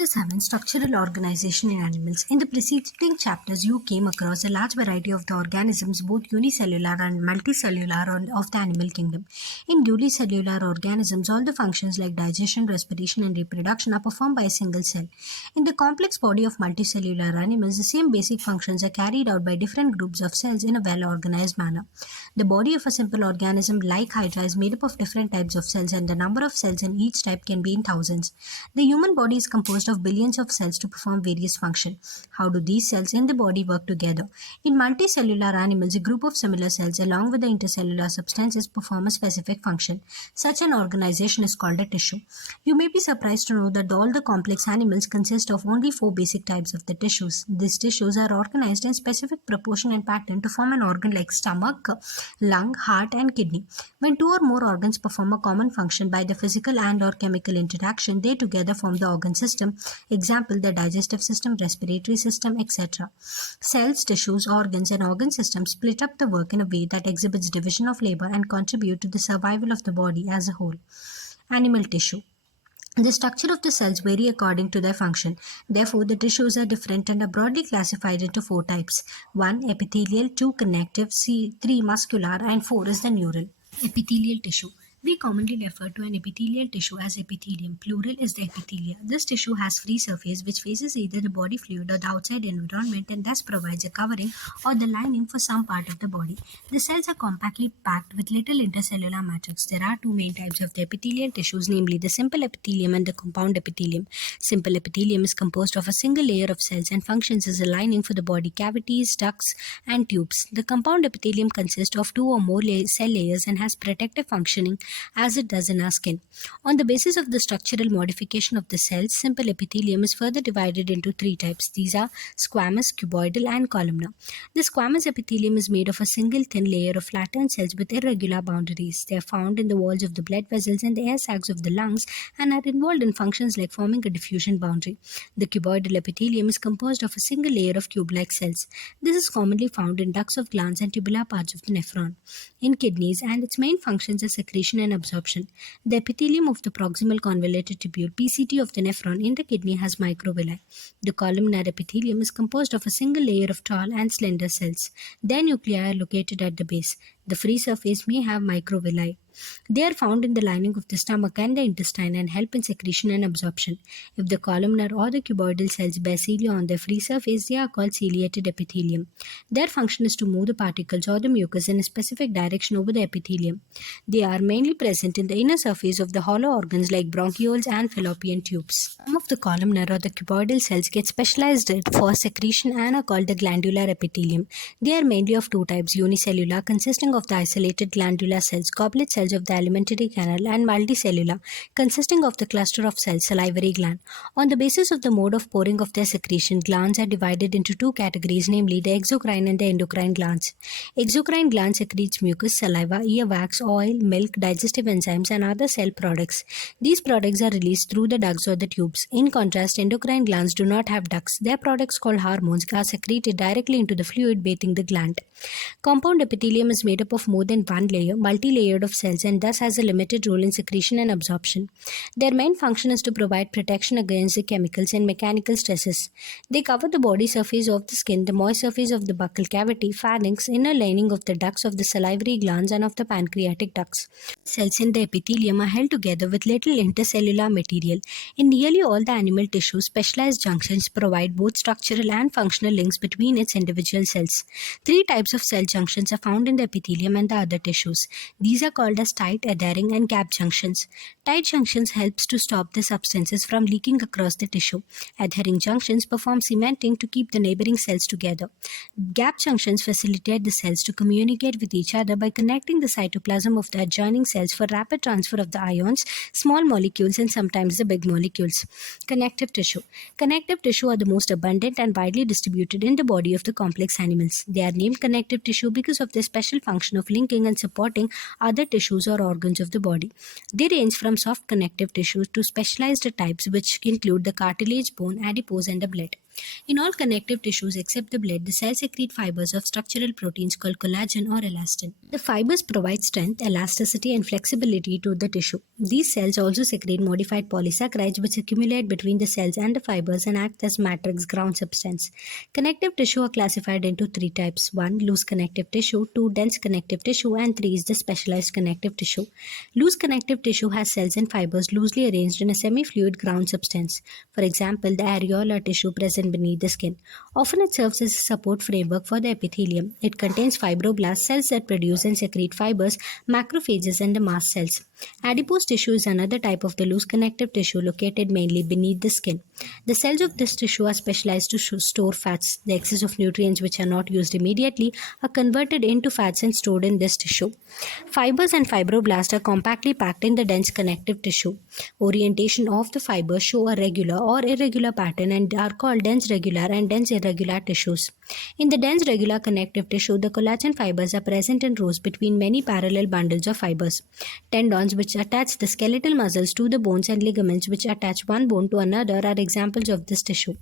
Chapter 7 Structural Organization in Animals. In the preceding chapters, you came across a large variety of the organisms, both unicellular and multicellular, of the animal kingdom. In unicellular organisms, all the functions like digestion, respiration, and reproduction are performed by a single cell. In the complex body of multicellular animals, the same basic functions are carried out by different groups of cells in a well organized manner. The body of a simple organism like Hydra is made up of different types of cells, and the number of cells in each type can be in thousands. The human body is composed of billions of cells to perform various functions. How do these cells in the body work together? In multicellular animals, a group of similar cells along with the intercellular substances perform a specific function. Such an organization is called a tissue. You may be surprised to know that all the complex animals consist of only four basic types of the tissues. These tissues are organized in specific proportion and pattern to form an organ like stomach, lung, heart, and kidney. When two or more organs perform a common function by the physical and or chemical interaction, they together form the organ system. Example, the digestive system, respiratory system, etc. Cells, tissues, organs, and organ systems split up the work in a way that exhibits division of labor and contribute to the survival of the body as a whole. Animal tissue. The structure of the cells vary according to their function. Therefore, the tissues are different and are broadly classified into four types. 1. Epithelial, 2. Connective, 3. Muscular, and 4 is the neural. Epithelial tissue. We commonly refer to an epithelial tissue as epithelium. Plural is the epithelia. This tissue has free surface which faces either the body fluid or the outside environment and thus provides a covering or the lining for some part of the body. The cells are compactly packed with little intercellular matrix. There are two main types of the epithelial tissues, namely the simple epithelium and the compound epithelium. Simple epithelium is composed of a single layer of cells and functions as a lining for the body cavities, ducts, and tubes. The compound epithelium consists of two or more cell layers and has protective functioning as it does in our skin. On the basis of the structural modification of the cells, simple epithelium is further divided into three types. These are squamous, cuboidal, and columnar. The squamous epithelium is made of a single thin layer of flattened cells with irregular boundaries. They are found in the walls of the blood vessels and the air sacs of the lungs and are involved in functions like forming a diffusion boundary. The cuboidal epithelium is composed of a single layer of tube-like cells. This is commonly found in ducts of glands and tubular parts of the nephron, in kidneys, and its main functions are secretion and absorption. The epithelium of the proximal convoluted tubule (PCT) of the nephron in the kidney has microvilli. The columnar epithelium is composed of a single layer of tall and slender cells. Their nuclei are located at the base. The free surface may have microvilli. They are found in the lining of the stomach and the intestine and help in secretion and absorption. If the columnar or the cuboidal cells bear cilia on their free surface, they are called ciliated epithelium. Their function is to move the particles or the mucus in a specific direction over the epithelium. They are mainly present in the inner surface of the hollow organs like bronchioles and fallopian tubes. Some of the columnar or the cuboidal cells get specialized for secretion and are called the glandular epithelium. They are mainly of two types: unicellular, consisting of the isolated glandular cells, goblet cells of the alimentary canal, and multicellular, consisting of the cluster of cells, salivary gland. On the basis of the mode of pouring of their secretion, glands are divided into two categories, namely the exocrine and the endocrine glands. Exocrine glands secretes mucus, saliva, earwax, oil, milk, digestive enzymes, and other cell products. These products are released through the ducts or the tubes. In contrast, endocrine glands do not have ducts. Their products, called hormones, are secreted directly into the fluid bathing the gland. Compound epithelium is made up of more than one layer, multi-layered of cells, and thus has a limited role in secretion and absorption. Their main function is to provide protection against the chemicals and mechanical stresses. They cover the body surface of the skin, the moist surface of the buccal cavity, pharynx, inner lining of the ducts of the salivary glands and of the pancreatic ducts. Cells in the epithelium are held together with little intercellular material. In nearly all the animal tissues, specialized junctions provide both structural and functional links between its individual cells. Three types of cell junctions are found in the epithelium and the other tissues. These are called as tight, adhering, and gap junctions. Tight junctions helps to stop the substances from leaking across the tissue. Adhering junctions perform cementing to keep the neighboring cells together. Gap junctions facilitate the cells to communicate with each other by connecting the cytoplasm of the adjoining cells for rapid transfer of the ions, small molecules, and sometimes the big molecules. Connective tissue. Connective tissue are the most abundant and widely distributed in the body of the complex animals. They are named connective tissue because of their special function of linking and supporting other tissues or organs of the body. They range from soft connective tissues to specialized types which include the cartilage, bone, adipose, and the blood. In all connective tissues except the blood, the cells secrete fibers of structural proteins called collagen or elastin. The fibers provide strength, elasticity, and flexibility to the tissue. These cells also secrete modified polysaccharides which accumulate between the cells and the fibers and act as matrix ground substance. Connective tissue are classified into three types: 1. Loose connective tissue, 2. Dense connective tissue, and 3 is the specialized connective tissue. Loose connective tissue has cells and fibers loosely arranged in a semi-fluid ground substance. For example, the areolar tissue present beneath the skin. Often it serves as a support framework for the epithelium. It contains fibroblasts, cells that produce and secrete fibers, macrophages, and the mast cells. Adipose tissue is another type of the loose connective tissue located mainly beneath the skin. The cells of this tissue are specialized to store fats. The excess of nutrients which are not used immediately are converted into fats and stored in this tissue. Fibers and fibroblasts are compactly packed in the dense connective tissue. Orientation of the fibers show a regular or irregular pattern and are called dense regular and dense irregular tissues. In the dense regular connective tissue, the collagen fibers are present in rows between many parallel bundles of fibers. Tendons which attach the skeletal muscles to the bones and ligaments which attach one bone to another are examples of this tissue.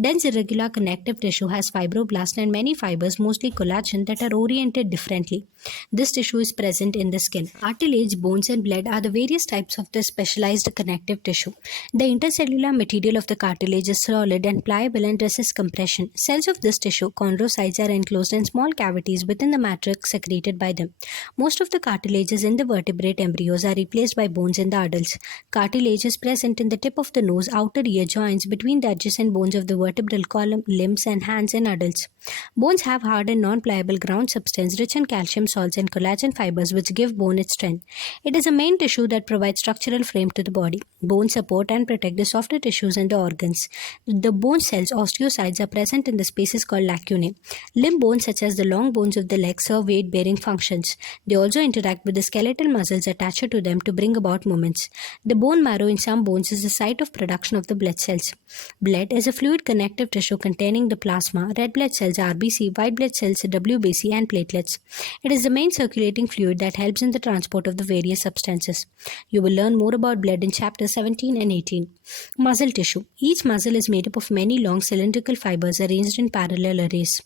Dense irregular connective tissue has fibroblasts and many fibers, mostly collagen, that are oriented differently. This tissue is present in the skin. Cartilage, bones, and blood are the various types of the specialized connective tissue. The intercellular material of the cartilage is solid and pliable and resists compression. Cells of this tissue, chondrocytes, are enclosed in small cavities within the matrix secreted by them. Most of the cartilages in the vertebrate embryos are replaced by bones in the adults. Cartilage is present in the tip of the nose, outer ear joints, between the adjacent bones of the vertebral column, limbs, and hands in adults. Bones have hard and non-pliable ground substance rich in calcium salts and collagen fibers which give bone its strength. It is a main tissue that provides structural frame to the body. Bones support and protect the softer tissues and the organs. The bone cells, osteocytes, are present in the spaces called lacunae. Limb bones such as the long bones of the leg serve weight-bearing functions. They also interact with the skeletal muscles attached to them to bring about movements. The bone marrow in some bones is the site of production of the blood cells. Blood is a fluid connective tissue containing the plasma, red blood cells RBC, white blood cells WBC, and platelets. It is the main circulating fluid that helps in the transport of the various substances. You will learn more about blood in chapters 17 and 18. Muscle tissue. Each muscle is made up of many long cylindrical fibers arranged in parallel arrays.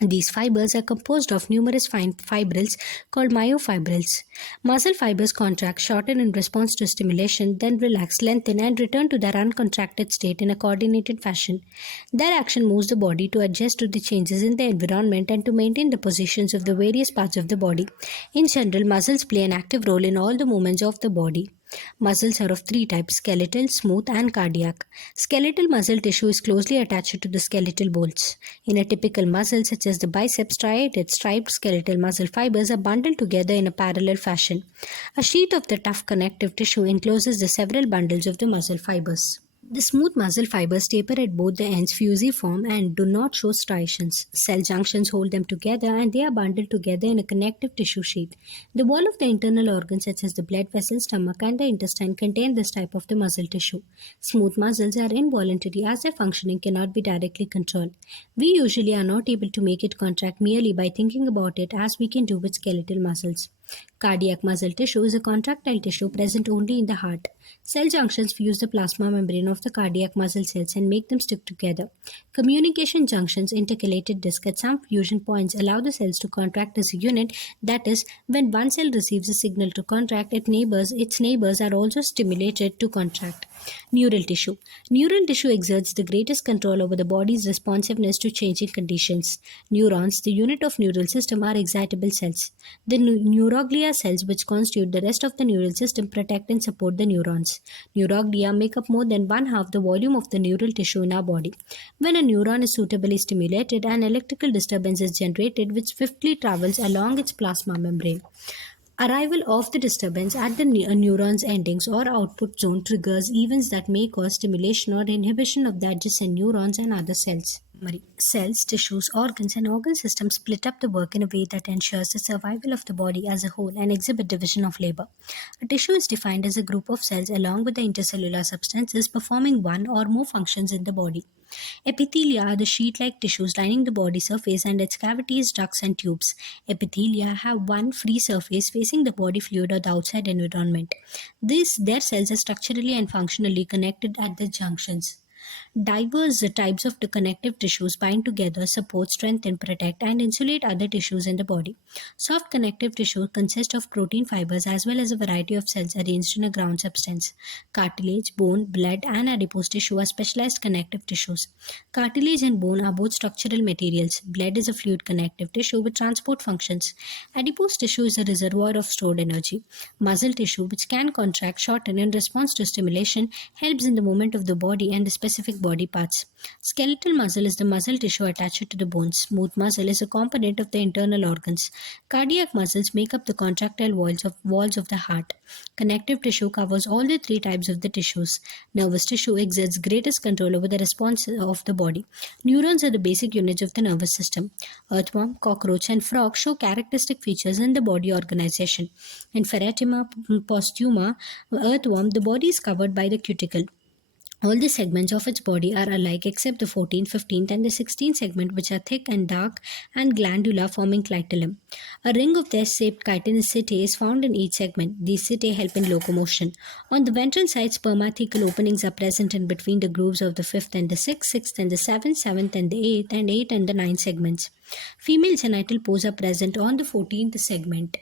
These fibers are composed of numerous fine fibrils called myofibrils. Muscle fibers contract, shorten in response to stimulation, then relax, lengthen, and return to their uncontracted state in a coordinated fashion. Their action moves the body to adjust to the changes in the environment and to maintain the positions of the various parts of the body. In general, muscles play an active role in all the movements of the body. Muscles are of three types: skeletal, smooth, and cardiac. Skeletal muscle tissue is closely attached to the skeletal bones. In a typical muscle such as the biceps, striated striped skeletal muscle fibers are bundled together in a parallel fashion. A sheath of the tough connective tissue encloses the several bundles of the muscle fibers. The smooth muscle fibers taper at both the ends, fusiform, and do not show striations. Cell junctions hold them together and they are bundled together in a connective tissue sheath. The wall of the internal organs such as the blood vessels, stomach, and the intestine contain this type of the muscle tissue. Smooth muscles are involuntary as their functioning cannot be directly controlled. We usually are not able to make it contract merely by thinking about it as we can do with skeletal muscles. Cardiac muscle tissue is a contractile tissue present only in the heart. Cell junctions fuse the plasma membrane of the cardiac muscle cells and make them stick together. Communication junctions, intercalated disc at some fusion points, allow the cells to contract as a unit. That is, when one cell receives a signal to contract, its neighbors are also stimulated to contract. Neural tissue. Neural tissue exerts the greatest control over the body's responsiveness to changing conditions. Neurons, the unit of neural system, are excitable cells. The neuroglia cells which constitute the rest of the neural system protect and support the neurons. Neuroglia make up more than one half the volume of the neural tissue in our body. When a neuron is suitably stimulated, an electrical disturbance is generated which swiftly travels along its plasma membrane. Arrival of the disturbance at the neuron's endings or output zone triggers events that may cause stimulation or inhibition of the adjacent neurons and other cells. Cells, tissues, organs, and organ systems split up the work in a way that ensures the survival of the body as a whole and exhibit division of labor. A tissue is defined as a group of cells along with the intercellular substances performing one or more functions in the body. Epithelia are the sheet-like tissues lining the body surface and its cavities, ducts, and tubes. Epithelia have one free surface facing the body fluid or the outside environment. Their cells are structurally and functionally connected at the junctions. Diverse types of the connective tissues bind together, support, strengthen, protect, and insulate other tissues in the body. Soft connective tissue consists of protein fibers as well as a variety of cells arranged in a ground substance. Cartilage, bone, blood, and adipose tissue are specialized connective tissues. Cartilage and bone are both structural materials. Blood is a fluid connective tissue with transport functions. Adipose tissue is a reservoir of stored energy. Muscle tissue, which can contract, shorten in response to stimulation, helps in the movement of the body and the specific body parts. Skeletal muscle is the muscle tissue attached to the bones. Smooth muscle is a component of the internal organs. Cardiac muscles make up the contractile walls of the heart. Connective tissue covers all the three types of the tissues. Nervous tissue exerts greatest control over the response of the body. Neurons are the basic units of the nervous system. Earthworm, cockroach, and frog show characteristic features in the body organization. In Ferretima postuma earthworm, the body is covered by the cuticle. All the segments of its body are alike except the 14th, 15th, and the 16th segment, which are thick and dark and glandular, forming clitellum. A ring of S-shaped chitinous setae is found in each segment. These setae help in locomotion. On the ventral side, spermathecal openings are present in between the grooves of the 5th and the 6th, 6th and the 7th, 7th and the 8th, and 8th and the 9th segments. Female genital pores are present on the 14th segment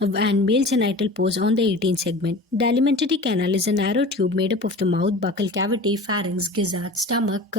and male genital pores on the 18th segment. The alimentary canal is a narrow tube made up of the mouth, buccal cavity, pharynx, gizzard, stomach,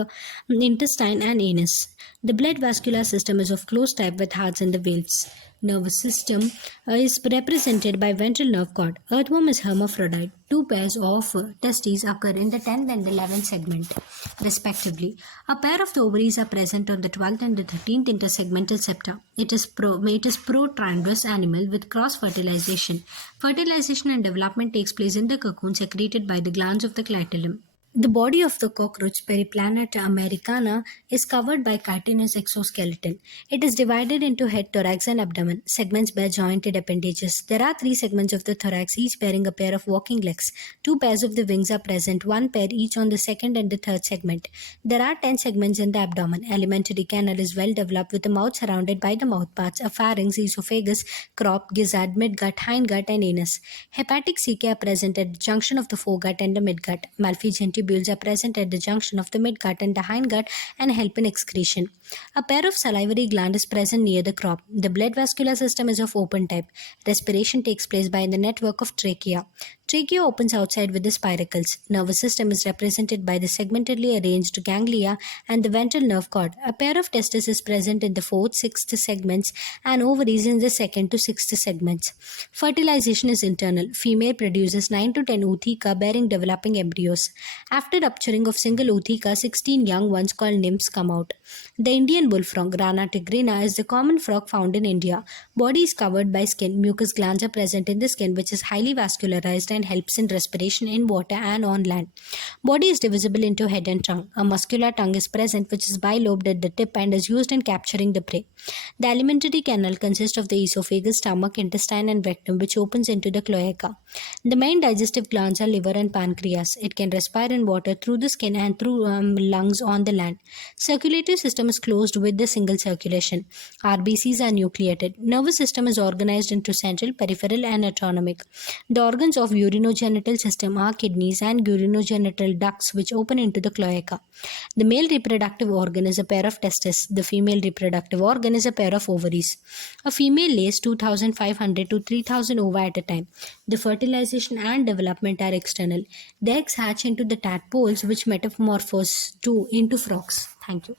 intestine, and anus. The blood vascular system is of closed type with hearts in the valves. Nervous system is represented by ventral nerve cord. Earthworm is hermaphrodite. Two pairs of testes occur in the 10th and the 11th segment, respectively. A pair of the ovaries are present on the 12th and the 13th intersegmental septa. It is protrandrous animal with cross fertilization. Fertilization and development takes place in the cocoon secreted by the glands of the clitellum. The body of the cockroach, Periplaneta americana, is covered by chitinous exoskeleton. It is divided into head, thorax, and abdomen. Segments bear jointed appendages. There are 3 segments of the thorax, each bearing a pair of walking legs. 2 pairs of the wings are present, 1 pair each on the 2nd and the 3rd segment. There are 10 segments in the abdomen. Alimentary canal is well developed with the mouth surrounded by the mouthparts, a pharynx, esophagus, crop, gizzard, midgut, hindgut, and anus. Hepatic caecae are present at the junction of the foregut and the midgut. Malpighian tubules are present at the junction of the midgut and the hindgut and help in excretion. A pair of salivary gland is present near the crop. The blood vascular system is of open type. Respiration takes place by the network of trachea. Trachea opens outside with the spiracles. Nervous system is represented by the segmentally arranged ganglia and the ventral nerve cord. A pair of testes is present in the 4th, 6th segments and ovaries in the 2nd to 6th segments. Fertilization is internal. Female produces 9 to 10 ootheca bearing developing embryos. After rupturing of single ootheca, 16 young ones called nymphs come out. The Indian bullfrog, Rana tigrina, is the common frog found in India. Body is covered by skin. Mucous glands are present in the skin, which is highly vascularized and helps in respiration in water and on land. Body is divisible into head and tongue. A muscular tongue is present, which is bilobed at the tip and is used in capturing the prey. The alimentary canal consists of the esophagus, stomach, intestine, and rectum, which opens into the cloaca. The main digestive glands are liver and pancreas. It can respire in water through the skin and through lungs on the land. Circulatory system is closed with the single circulation. RBCs are nucleated. Nervous system is organized into central, peripheral, and autonomic. The organs of urinogenital system are kidneys and urinogenital ducts which open into the cloaca. The male reproductive organ is a pair of testes. The female reproductive organ is a pair of ovaries. A female lays 2,500 to 3,000 ova at a time. The fertilization and development are external. The eggs hatch into the tadpoles which metamorphose into frogs. Thank you.